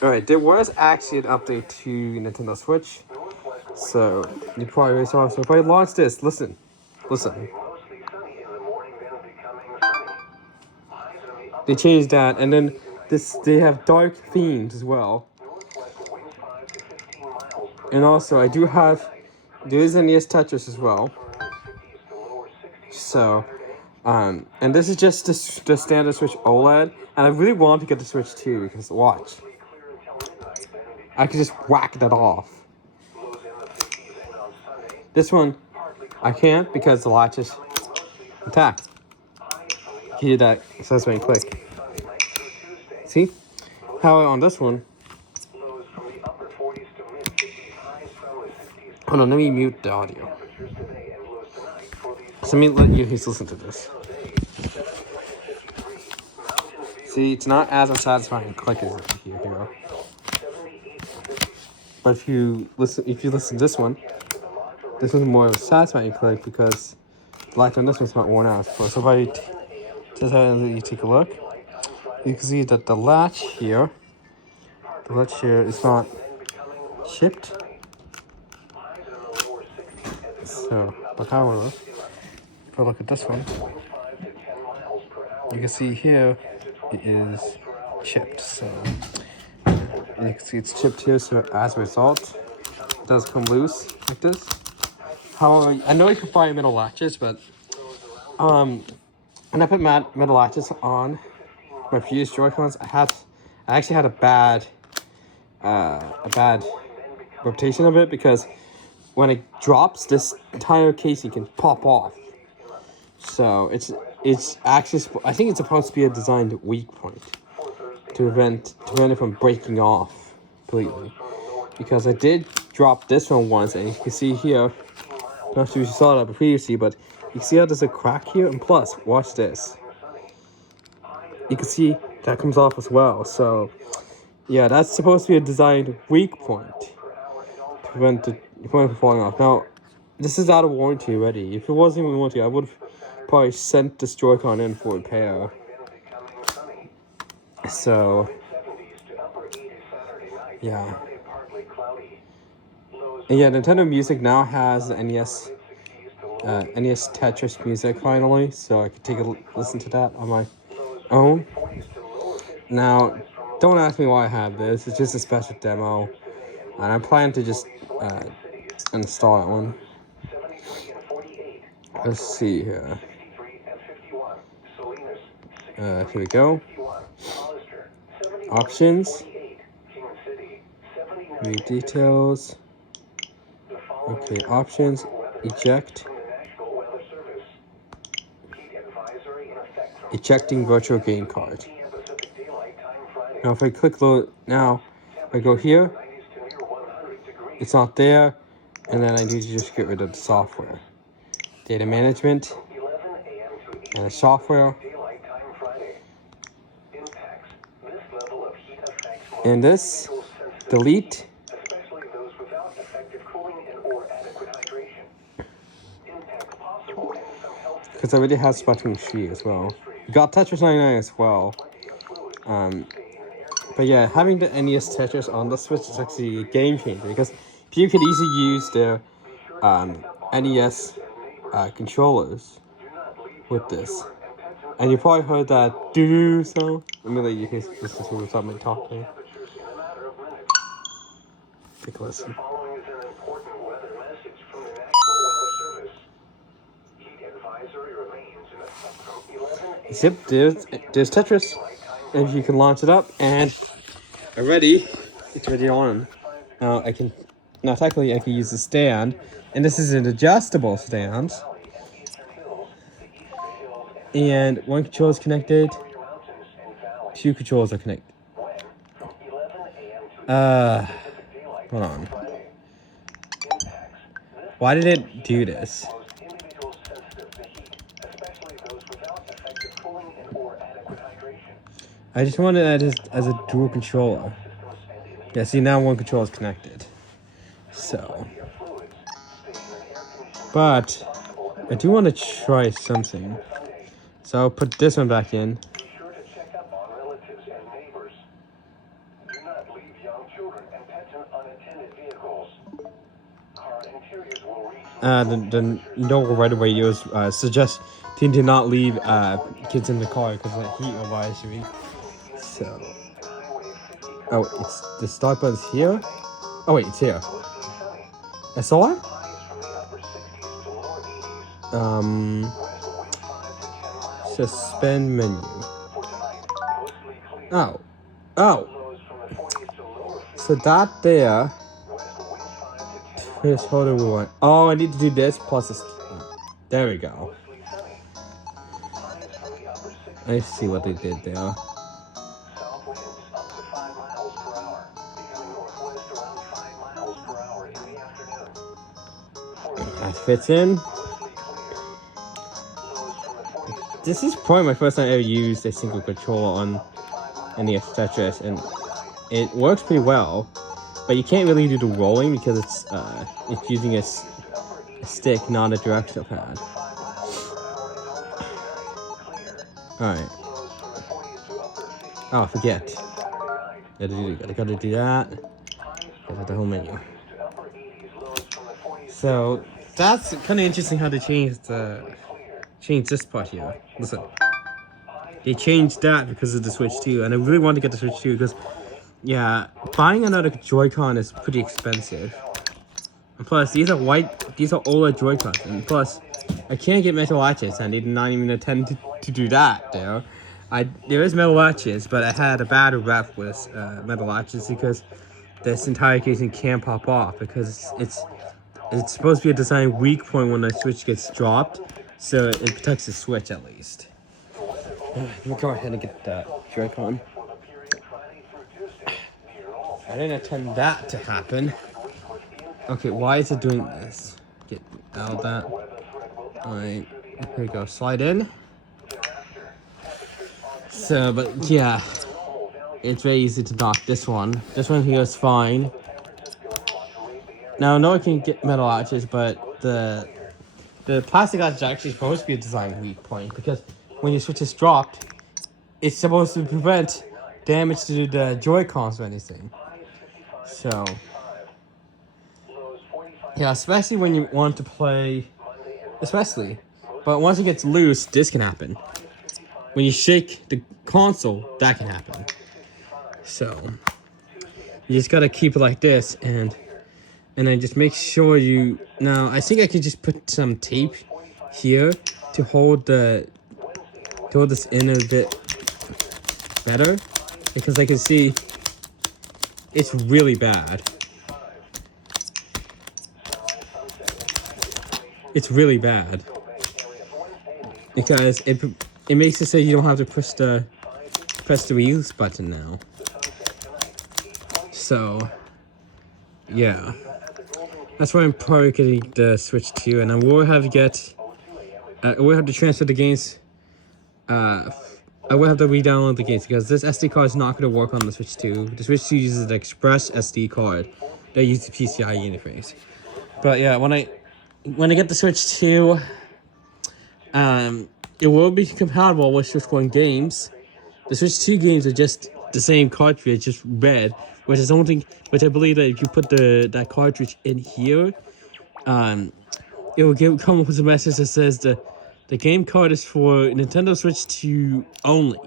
Alright, there was actually an update to Nintendo Switch. So, you probably saw. So, if I launch this, listen. They changed that, and then they have dark themes as well. And also, there is a NES Tetris as well. So, and this is just the standard Switch OLED, and I really want to get the Switch 2 because watch, I could just whack that off. This one, I can't because the latch is intact. You hear that? It says when you click. See? How on this one? Hold on, let me mute the audio. So let me let you just listen to this. See, it's not as satisfying click as here. But if you listen to this one's more of a satisfying click because the latch on this one's not worn out. So if I just let you take a look, you can see that the latch here is not shipped. So, but however, if I look at this one, you can see here it is chipped. So you can see it's chipped here. So as a result, it does come loose like this. However, I know you can find metal latches, but when I put metal latches on my previous Joy-Cons, I actually had a bad reputation of it because when it drops, this entire casing can pop off. So it's actually, I think it's supposed to be a designed weak point to prevent it from breaking off completely. Because I did drop this one once, and you can see here, I'm not sure if you saw that previously, but you can see how there's a crack here, and plus, watch this. You can see that comes off as well. So yeah, that's supposed to be a designed weak point to prevent it from falling off. Now, this is out of warranty already. If it wasn't even warranty, I would have probably sent this Joy-Con in for repair. So yeah. And yeah, Nintendo Music now has the NES Tetris music finally, so I could take a listen to that on my own. Now, don't ask me why I have this. It's just a special demo, and I plan to just install that one. Let's see here. Here we go. Options. Read details. Okay, options. Eject. Ejecting virtual game card. Now if I click load, now if I go here, it's not there, and then I need to just get rid of the software. Data management, and the software. And this, delete. Because I already have Splatoon 3 as well. We got Tetris 99 as well. But yeah, having the NES Tetris on the Switch is actually a game changer because you could easily use the NES controllers with this. And you probably heard that doo sound. Let me let you guys listen to what's me talking. Take a listen. Yep, there's Tetris. And you can launch it up, and it's ready on. Now technically I can use the stand, and this is an adjustable stand. And one controller is connected. Two controllers are connected. Hold on. Why did it do this? I just wanted it as a dual controller. Yeah, see, now one controller is connected. So. But I do want to try something. So I'll put this one back in. The no right-of-way use suggests to not leave kids in the car because of heat advisory. So, oh, it's the start button's here. Oh wait, it's here. SR? Suspend menu. Oh. So that there. Here's how do we want. Oh, I need to do this plus this. There we go. I see what they did there. That fits in. This is probably my first time I ever used a single controller on NES Tetris, and it works pretty well. But you can't really do the rolling because it's using a stick, not a directional pad. Alright. Oh, I forget. Gotta do that. Gotta do the whole menu. So that's kind of interesting how they changed this part here. Listen, they changed that because of the Switch 2, and I really want to get the Switch 2 because, yeah, buying another Joy-Con is pretty expensive. And plus, these are OLED Joy-Cons, and plus, I can't get metal latches, and they did not even attempt to do that there. There is metal latches, but I had a bad rep with metal latches because this entire casing can't pop off because it's supposed to be a design weak point when the Switch gets dropped, so it protects the Switch at least. Let me go ahead and get that Joy-Con. I didn't intend that to happen. Okay, why is it doing this? Get out of that. Alright, here we go. Slide in. So, but yeah, it's very easy to dock this one. This one here is fine. Now, I know I can get metal latches, but the plastic latch is actually supposed to be a design weak point because when your Switch is dropped, it's supposed to prevent damage to the Joy-Cons or anything. So, yeah, especially when you want to play, but once it gets loose, this can happen. When you shake the console, that can happen. So, you just gotta keep it like this, and then just make sure you. Now, I think I can just put some tape here to hold this in a bit better, because I can see it's really bad. It's really bad because it makes it so you don't have to press the release button now. So yeah, that's why I'm probably getting the Switch 2, and I will have to get I will have to transfer the games. I will have to re-download the games because this SD card is not going to work on the Switch 2. The Switch 2 uses the Express SD card that uses the PCI interface. But yeah, when I get the Switch 2, it will be compatible with Switch 1 games. The Switch 2 games are just the same cartridge, just red, which I believe that if you put that cartridge in here, it will come up with a message that says the game card is for Nintendo Switch 2 only.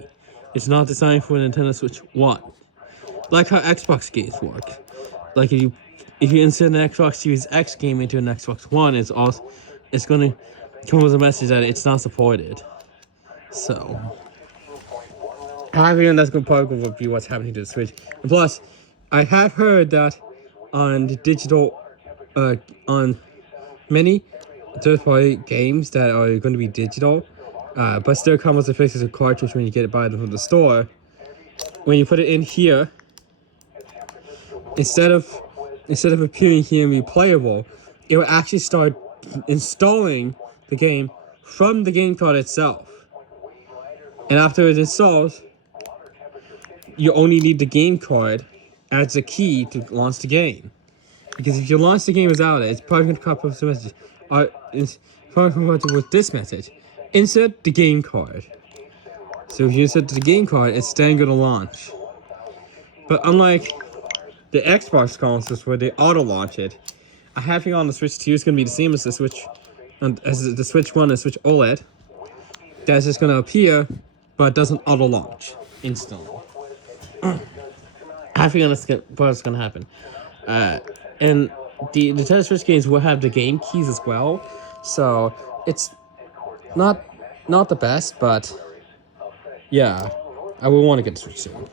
It's not designed for Nintendo Switch 1. Like how Xbox games work. Like if you insert an Xbox Series X game into an Xbox One, it's going to come with a message that it's not supported. So, I think that's going to probably be what's happening to the Switch. And plus, I have heard that on the digital, on many third-party games that are going to be digital, but still come with the fixes of cartridge when you get it by them from the store. When you put it in here, instead of appearing here and be playable, it will actually start installing the game from the game card itself. And after it installs, you only need the game card as a key to launch the game. Because if you launch the game without it, it's probably going to come up with this message. It's probably going to come up with this message. Insert the game card. So if you insert the game card, it's then going to launch. But unlike the Xbox consoles where they auto launch it. I have it on the Switch 2 is gonna be the same as the Switch, and as the Switch 1 and Switch OLED. That's just gonna appear, but it doesn't auto launch instantly. I think that's what's gonna happen. And the Nintendo Switch games will have the game keys as well, so it's not the best, but yeah, I will want to get the Switch soon.